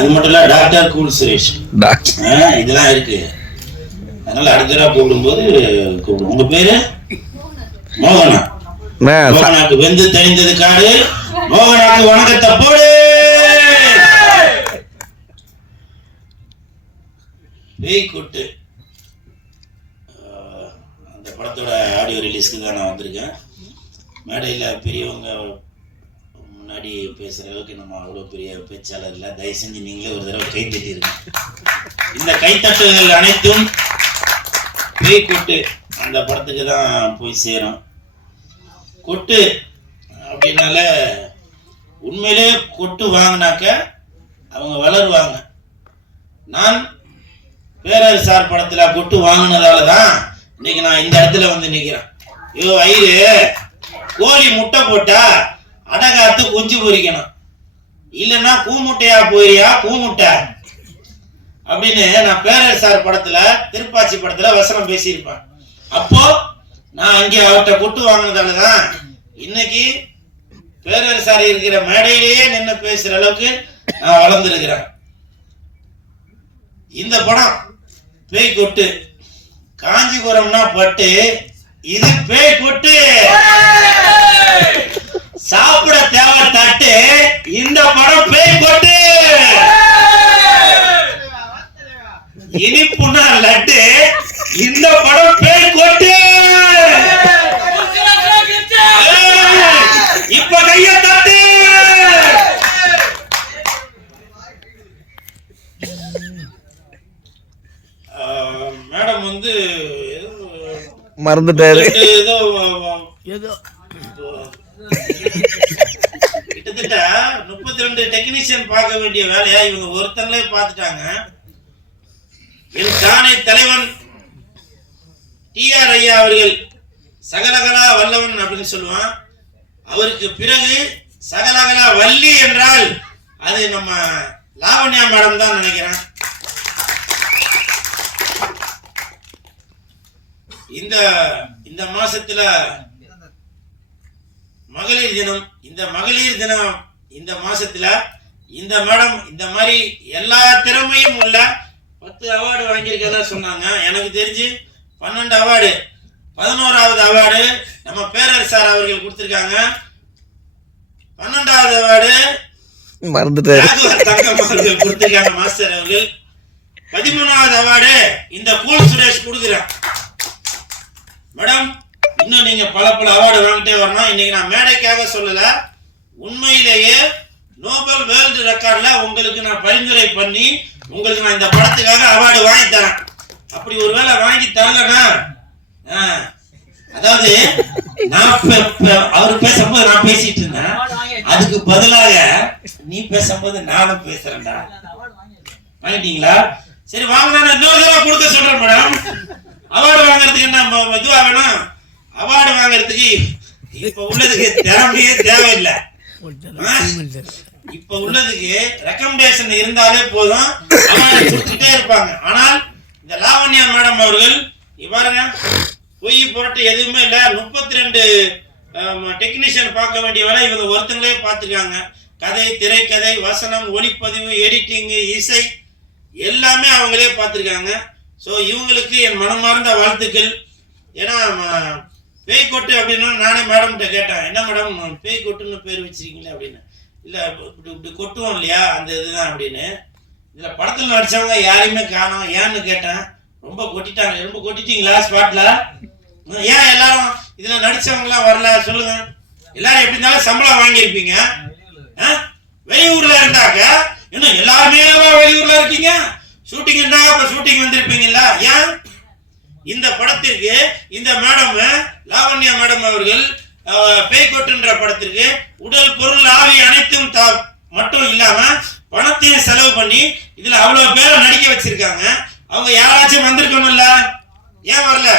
அது மட்டும் இல்ல டாக்டர் கூல் சுரேஷ். இதெல்லாம் இருக்கு. அதனால அடுத்த தடவை கூப்பிடும்போது கூப்பிடும் உங்க பேரு? மோகனா. மோகனாக்கு வெந்து தெரிந்தது காடு. மோகனாக்கு வணக்கத்தை போடு. பேய் கூட்டு. அந்த படத்தோட ஆடியோ ரிலீஸ்க்கு தான் நான் வந்திருக்கேன். மேடையில் பெரியவங்க முன்னாடி பேசுகிற அளவுக்கு நம்ம அவ்வளோ பெரிய பேச்சாளர் இல்லை. தயவு செஞ்சு நீங்களே ஒரு தடவை கை தட்டிருங்க. இந்த கைத்தட்டல்கள் அனைத்தும் பேய் கொட்டு. அந்த படத்துக்கு தான் போய் சேரும். கொட்டு அப்படின்னால உண்மையிலே கொட்டு வாங்கினாக்க அவங்க வளருவாங்க. நான் பேரரசு சார் படத்துல கொட்டு வாங்கினதால தான் இன்னைக்கு நான் இந்த இடத்துல வந்து நிற்கிறேன் ஐயோ ஐயரு கோழி முட்டை போட்டா அடகாத்து குஞ்சு பொரிக்கணும் இல்லைன்னா கூமுட்டையா போயிறியா கூமுட்டை. அப்படின்னு நான் பேரரசார் படத்துல திருப்பாச்சி படத்துல வசனம் பேசியிருப்பேன் அப்போ நான் அங்கே அவர்கிட்ட கொட்டு வாங்கினதால தான் இன்னைக்கு பேரரசார் இருக்கிற மேடையிலேயே நின்று பேசுற அளவுக்கு நான் வளர்ந்துருக்கிறேன். இந்த படம் பேய் கொட்டு. காஞ்சிபுரம்னா பட்டு இது பேய் கொட்டு. சாப்பிட தேவை தட்டு இந்த படம் பேய் கொட்டு. இனிப்புனா லட்டு இந்த படம் பேய் கொட்டு. இப்ப கைய தட்டு. ஆஹ், மேடம் வந்து ஏதோ- மறந்துட்டாரு. ஏதோ ஏதோ கிட்டத்தட்ட முப்பத்தி ரெண்டு டெக்னீஷியன் பார்க்க வேண்டிய வேலையா இவங்க ஒருத்தங்களே பார்த்துட்டாங்க. என் தானே தலைவன் டிஆர் ஐயா அவர்கள் சகலகலா வல்லவன் அப்படின்னு சொல்லுவான். அவருக்கு பிறகு சகலகலா வள்ளி என்றால் அது நம்ம லாவண்யா மேடம் தான் நினைக்கிறேன். இந்த இந்த மாசத்துல மகளிர் தினம் இந்த மகளிர் தினம் இந்த மாசத்துல இந்த மேடம் இந்த மாதிரி எல்லா திறமையும் உள்ள பத்து அவார்டு வாங்கியிருக்கதா சொன்னாங்க. எனக்கு தெரிஞ்சு பன்னெண்டு அவார்டு பதினோராவது அவார்டு நம்ம பேரரசார் அவர்கள் கொடுத்திருக்காங்க. பன்னெண்டாவது அவார்டு மறந்துட்டாரு. தங்கம் அவர்கள் கொடுத்திருக்காங்க மாஸ்டர் அவர்கள். பதிமூணாவது அவார்டு இந்த கூல் சுரேஷ் கொடுக்குறேன். மேடம் இன்னும் நீங்க பல பல அவார்டு வாங்கிட்டே வரணும். இன்னைக்கு நான் மேடைக்காக சொல்லல. உண்மையிலேயே நோபல் வேர்ல்டு ரெக்கார்ட்ல உங்களுக்கு நான் பரிந்துரை பண்ணி உங்களுக்கு நான் இந்த படத்துக்காக அவார்டு வாங்கி தரேன். அப்படி ஒருவேளை வாங்கி தரலனா அதாவது நான் அவர் பேசும்போது நான் பேசிட்டு இருந்தேன். அதுக்கு பதிலாக நீ பேசும்போது நானும் பேசுறேன்டா. வாங்கிட்டீங்களா? சரி வாங்கினா இன்னொரு தடவை கொடுக்க சொல்றேன் மேடம். அவார்டு வாங்குறதுக்கு என்ன ம- இதுவா வேணும்? அவார்டு வாங்குறதுக்கு இப்ப உள்ளதுக்கு திறமையே தேவையில்லை? இப்ப உள்ளதுக்கு ரெக்கமெண்டேஷன் இருந்தாலே போதும். அவார்டு கொடுத்துட்டே இருப்பாங்க. ஆனால் இந்த லாவண்யா மேடம் அவர்கள் பாருங்க பொய் புரட்டு எதுவுமே இல்ல. முப்பத்தி ரெண்டு டெக்னீஷியன் பார்க்க வேண்டிய வேலை இவங்க ஒருத்தங்களே பார்த்துருக்காங்க. கதை திரைக்கதை வசனம் ஒளிப்பதிவு எடிட்டிங் இசை எல்லாமே அவங்களே பார்த்துருக்காங்க. ஸோ இவங்களுக்கு என் மனமார்ந்த வாழ்த்துக்கள். ஏன்னா பேய் கொட்டு அப்படின்னா நானே மேடம்கிட்ட கேட்டேன். என்ன மேடம் பேய் கொட்டுன்னு பேர் வச்சிருக்கீங்களே அப்படின்னு. இல்லை இப்படி இப்படி கொட்டுவோம் இல்லையா? அந்த இதுதான் அப்படின்னு. இதில் படத்தில் நடித்தவங்க யாரையுமே காணோம். ஏன்னு கேட்டேன். ரொம்ப கொட்டிட்டாங்க. ரொம்ப கொட்டிட்டீங்களா ஸ்பாட்ல ஏன் எல்லாரும் இதில் நடித்தவங்களாம் வரல? சொல்லுங்க. எல்லாரும் எப்படி இருந்தாலும் சம்பளம் வாங்கியிருப்பீங்க. ஆ? வெளியூர்ல இருந்தாக்க இன்னும் எல்லாருமே வெளியூர்ல இருக்கீங்க? ஷூட்டிங் இருந்தா அப்ப ஷூட்டிங் வந்திருப்பீங்களா ஏன்? இந்த படத்திற்கு இந்த மேடம் லாவண்யா மேடம் அவர்கள் பேய்கொட்டுன்ற படத்திற்கு உடல் பொருள் ஆவி அனைத்தும் தா- மட்டும் இல்லாம பணத்தையும் செலவு பண்ணி இதுல அவ்வளவு பேரை நடிக்க வச்சிருக்காங்க. அவங்க யாராச்சும் வந்திருக்கணும்ல ஏன் வரல?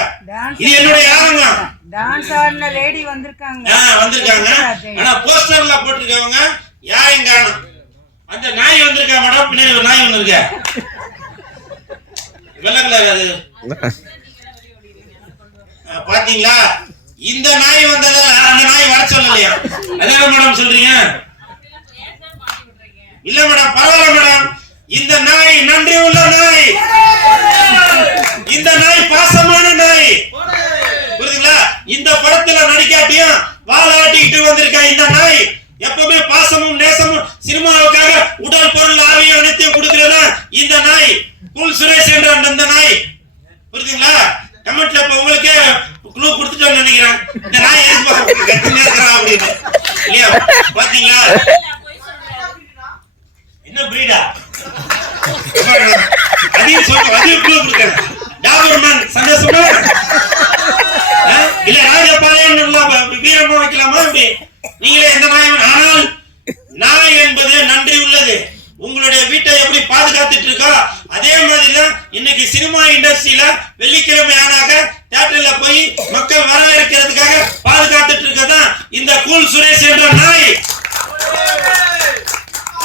இது என்னுடைய ஆதங்கம் டான்ஸ் ஆடின லேடி வந்திருக்காங்க. ஆனா போஸ்டர்ல போட்டிருக்கவங்க யாரையும் காணும். அந்த நாய் வந்திருக்கா மேடம்? பின்னாடி ஒரு நாய் ஒண்ணு இருக்க. வெள்ளை கலர் அது. பாத்தீங்களா? இந்த நாய் வந்ததா அந்த நாய் வர சொல்லலையா? என்ன மேடம் சொல்றீங்க? இல்ல மேடம் பரவாயில்ல மேடம். இந்த நாய் நன்றி உள்ள நாய். இந்த நாய் பாசமான நாய். புரியுதுங்களா? இந்த படத்துல நடிக்காட்டியும் வாழாட்டிக்கிட்டு வந்திருக்கா இந்த நாய் எப்பவுமே பாசமும் நேசமும் சினிமாவுக்காக உடல் பொருள் ஆவியம் அனைத்தையும் கொடுக்கிறதா இந்த நாய்? குல் சுரேஷ் என்ற அந்த- இந்த நாய். புரியுதுங்களா? கமெண்ட்ல இப்ப உங்களுக்கே குழு கொடுத்துட்டோம்னு நினைக்கிறேன். இந்த நாய் எதுக்கு கத்தினே இருக்கிறான் அப்படின்னு. இல்லையா? பாத்தீங்களா? என்ன பிரீடா அதையும் சொல்ல அதையும் குழு கொடுக்கறேன். டாபர்மேன் சந்தோஷமா ஆ? இல்ல ராஜபாளையம் வீரமா வைக்கலாமா இப்படி நீங்களே எந்த நாய் ஆனால் நாய் என்பது நன்றி உள்ளது உங்களுடைய வீட்டை எப்படி பாதுகாத்துட்டு இருக்கோ அதே மாதிரி தான் இன்னைக்கு சினிமா இண்டஸ்ட்ரியில வெள்ளிக்கிழமை ஆனாக தியேட்டர்ல போய் மக்கள் வரவேற்கிறதுக்காக பாதுகாத்துட்டு இருக்கதான் இந்த கூல் சுரேஷ் என்ற நாய்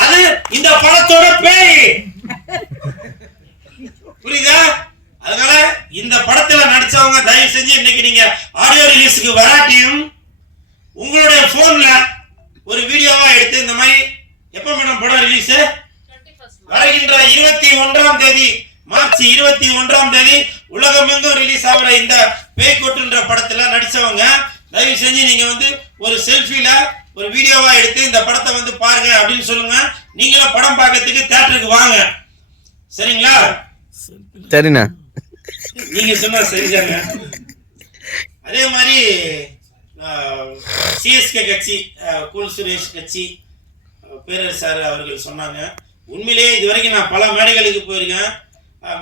அது இந்த படத்தோட பேய். புரியுதா? அதனால இந்த படத்துல நடிச்சவங்க தயவு செஞ்சு இன்னைக்கு நீங்க ஆடியோ ரிலீஸுக்கு வராட்டியும் உங்களுடைய போன்ல ஒரு வீடியோவா எடுத்து இந்த மாதிரி எப்ப மேடம் படம் ரிலீஸ் வருகின்ற இருபத்தி ஒன்றாம் தேதி மார்ச் இருபத்தி ஒன்றாம் தேதி உலகமெங்கும் ரிலீஸ் ஆகிற இந்த பேய்கொட்டுன்ற படத்துல நடிச்சவங்க தயவு செஞ்சு நீங்க வந்து ஒரு செல்ஃபில ஒரு வீடியோவா எடுத்து இந்த படத்தை வந்து பாருங்க அப்படின்னு சொல்லுங்க. நீங்களும் படம் பார்க்கறதுக்கு தியேட்டருக்கு வாங்க. சரிங்களா? சரிண்ணா. நீங்க சொன்னா சரிதாங்க அதே மாதிரி சிஎஸ்கே கட்சி கூல் சுரேஷ் கட்சி பேரர் சார் அவர்கள் சொன்னாங்க. உண்மையிலேயே இது வரைக்கும் நான் பல மேடைகளுக்கு போயிருக்கேன்.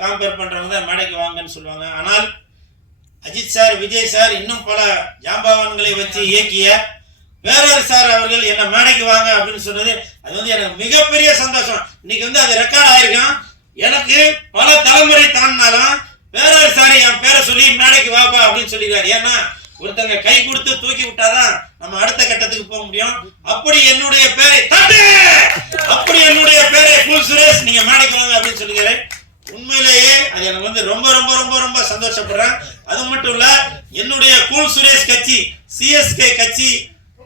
காம்பேர் பண்றவங்க தான் மேடைக்கு வாங்கன்னு சொல்லுவாங்க. ஆனால் அஜித் சார் விஜய் சார் இன்னும் பல ஜாம்பவான்களை வச்சு இயக்கிய பேரர் சார் அவர்கள்? என்ன மேடைக்கு வாங்க அப்படின்னு சொன்னது அது வந்து எனக்கு மிகப்பெரிய சந்தோஷம். இன்னைக்கு வந்து அது ரெக்கார்ட் ஆயிருக்கும். எனக்கு பல தலைமுறை தாண்டினாலும் பேரர் சார் என் பேரை சொல்லி மேடைக்கு வாப்பா அப்படின்னு சொல்லிடுறாரு ஏன்னா ஒருத்தங்க கை கொடுத்து தூக்கி விட்டாதான் நம்ம அடுத்த கட்டத்துக்கு போக முடியும். அப்படி என்னுடைய பேரை தட்டு! அப்படி என்னுடைய பேரை குல் சுரேஷ் நீங்க மேடைக்கு வாங்க அப்படின்னு சொல்லுகிறேன் உண்மையிலேயே அது எனக்கு வந்து ரொம்ப ரொம்ப ரொம்ப ரொம்ப சந்தோஷப்படுறேன். அது மட்டும் இல்ல என்னுடைய கூல் சுரேஷ் கட்சி சிஎஸ்கே கட்சி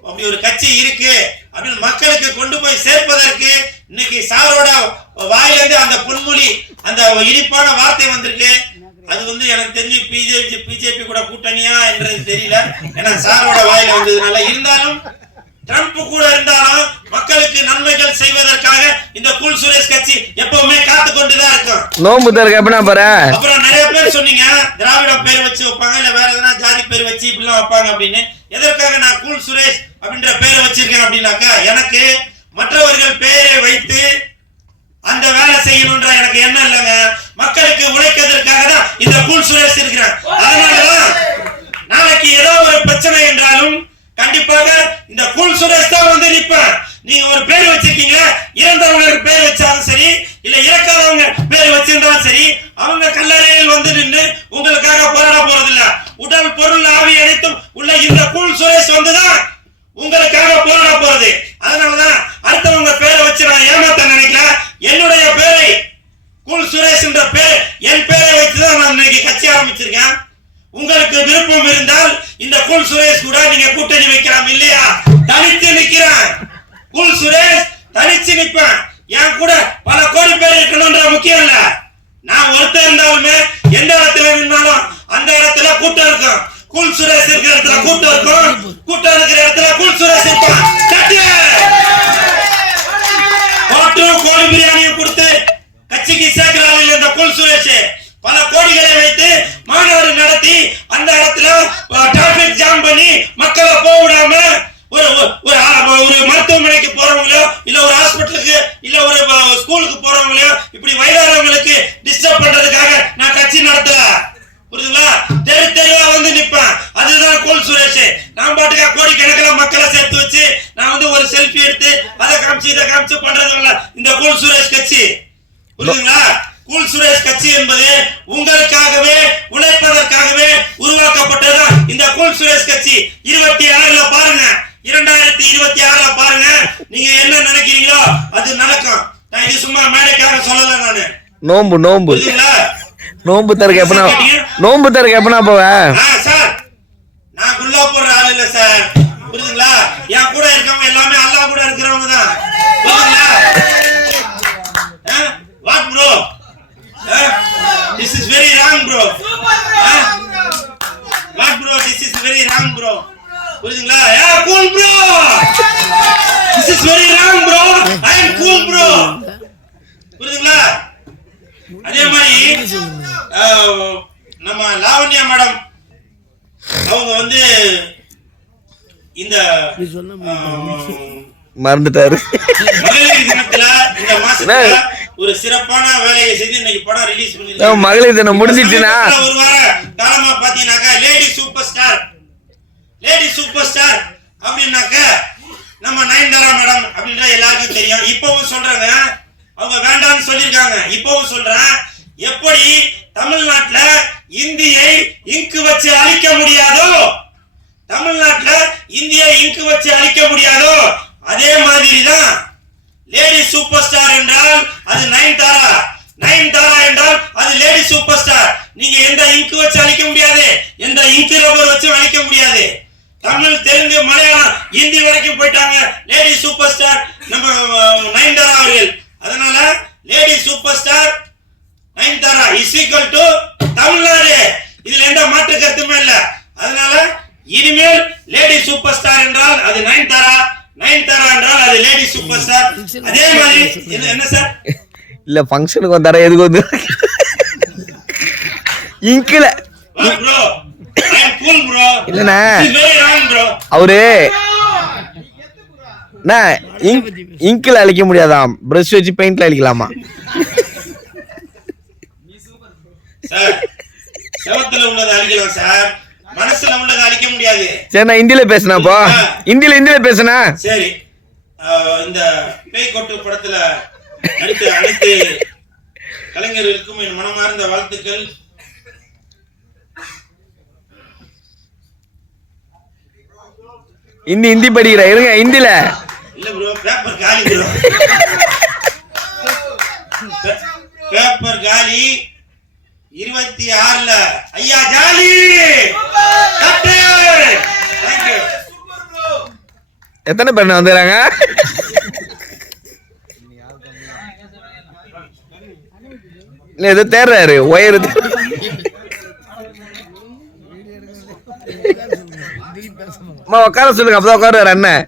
அப்படி ஒரு கட்சி இருக்கு அப்படின்னு மக்களுக்கு கொண்டு போய் சேர்ப்பதற்கு இன்னைக்கு சாரோட வாயிலிருந்து அந்த பொன்மொழி அந்த இனிப்பான வார்த்தை வந்திருக்கு. அது வந்து எனக்கு தெரிஞ்சு பிஜேபி பிஜேபி கூட கூட்டணியா என்றது தெரியல. ஏன்னா சாரோட வாயில வந்ததுனால. இருந்தாலும் ட்ரம்ப் கூட இருந்தாலும் மக்களுக்கு நன்மைகள் செய்வதற்காக இந்த கூல் சுரேஷ் கட்சி எப்பவுமே காத்து கொண்டுதான் இருக்கும். நோம்பு தருக்கு எப்படிண்ணா போற? அப்புறம் நிறைய பேர் சொன்னீங்க திராவிட பேர் வச்சு வைப்பாங்க இல்ல வேற எதனா ஜாதி பேர் வச்சு இப்படிலாம் வைப்பாங்க அப்படின்னு. எதற்காக நான் கூல் சுரேஷ் அப்படின்ற பேரை வச்சிருக்கேன் அப்படின்னாக்கா எனக்கு மற்றவர்கள் பெயரை வைத்து அந்த வேலை செய்யணும்ன்ற எனக்கு எண்ணம் இல்லைங்க. மக்களுக்கு உழைக்கிறதுக்காக தான் இந்த கூல் சுரேஷ் இருக்கிறேன் அதனாலதான் நாளைக்கு ஏதோ ஒரு பிரச்சனை என்றாலும் கண்டிப்பாக இந்த கூல் சுரேஷ் தான் வந்து நிப்பேன் நீங்க ஒரு பேர் வச்சிருக்கீங்களா? இறந்தவங்களுக்கு பேர் வச்சாலும் சரி இல்ல இறக்காதவங்க பேர் வச்சிருந்தாலும் சரி அவங்க கல்லறையில் வந்து நின்று உங்களுக்காக போராட போறதில்ல. உடல் பொருள் ஆவி அனைத்தும் உள்ள இந்த கூல் சுரேஷ் வந்து உங்களுக்காகவே உழைப்பதற்காகவே உருவாக்கப்பட்டதுதான் இந்த கூல் சுரேஷ் கட்சி. இருபத்தி ஆறுல பாருங்க. இரண்டாயிரத்தி இருபத்தி ஆறுல பாருங்க. நீங்க என்ன நினைக்கிறீங்களோ அது நடக்கும். நான் இது சும்மா மேடைக்காக சொல்லல நானு. நோம்பு நோம்பு. நோம்பு தருக்கு எப்படிண்ணா நோம்பு தருக்கு எப்படிண்ணா போவ? சார். நான் குல்லா போடுற ஆள் இல்ல சார். புரியுதுங்களா? என் கூட இருக்கவங்க எல்லாமே அல்லாஹ் கூட இருக்கிறவங்க தான் புரியுதுங்களா ஆ? வா புரியுதுங்களா அதே மாதிரி அஹ், நம்ம லாவண்யா மேடம் அவங்க வந்து இந்த மறந்துட்டாரு. மகளிர் தினத்துல இந்த மாசத்துல ஒரு சிறப்பான வேலையை செய்து இன்னைக்கு படம் ரிலீஸ் பண்ணிருக்காங்க மகளிர் தினம் முடிஞ்சிச்சுனா ஒரு வார காலமா பாத்தீங்கன்னாக்கா lady super star lady super star அப்படின்னாக்க நம்ம நயன்தாரா மேடம் அப்படின்ற எல்லாருக்கும் தெரியும். இப்பவும் சொல்றாங்க. அவங்க வேண்டாம்னு சொல்லியிருக்காங்க. இப்பவும் சொல்றேன். எப்படி தமிழ்நாட்டுல இந்தியை இங்கு வச்சு அழிக்க முடியாதோ? தமிழ்நாட்டுல இந்தியை இங்கு வச்சு அழிக்க முடியாதோ? அதே மாதிரி தான் லேடி சூப்பர் ஸ்டார் என்றால் அது நயன்தாரா? நயன்தாரா என்றால் அது லேடி சூப்பர் ஸ்டார் நீங்க எந்த இங்கு வச்சு அழிக்க முடியாது. எந்த இங்கு ரப்பர் வச்சு அழிக்க முடியாது. தமிழ் தெலுங்கு மலையாளம் இந்தி வரைக்கும் போயிட்டாங்க லேடி சூப்பர் ஸ்டார் நம்ம நயன்தாரா அவர்கள். அதனால lady super star Nayanthara is equal to Tamil Nadu. இதுல எந்த மாற்று கருத்துமே இல்ல. அதனால இனிமேல் லேடி சூப்பர் ஸ்டார் என்றால் அது நயன்தாரா நயன்தாரா என்றால் அது லேடி சூப்பர் ஸ்டார் அதே மாதிரி என்ன- சார் இல்ல ஃபங்க்ஷனுக்கு வந்தாரா எதுக்கு வந்து? இங்கில இல்லண்ணே. அவரு இங்கில் அழிக்க முடியாதாம். பிரஷ் வச்சு பெயிண்ட்ல அழிக்கலாமா? சார் செவத்துல உள்ளதை அழிக்கலாம் சார். மனசுல உள்ளதை அழிக்க முடியாது. சரி நான் ஹிந்தில பேசுனப்போ ஹிந்தில ஹிந்தில பேசுனா சரி. இந்த பேய் கொட்டு படத்துல நடித்த அனைத்து கலைஞர்களுக்கும் என் மனமார்ந்த வாழ்த்துக்கள். ஹிந்தி ஹிந்தி படிக்கிற. இருங்க ஹிந்தில இல்ல ப்ரோ பேப்பர் காலி ப்ரோ பேப்பர் காலி. இருபத்தி ஆறுல ஐயா ஜாலி! எத்தனை பேர் வந்துடுறாங்க இல்லை ஏதோ தேர்றாரு. ஒயர் அம்மா உட்கார சொல்லுங்க. அப்பதான் உட்காருவாரு அண்ணன்.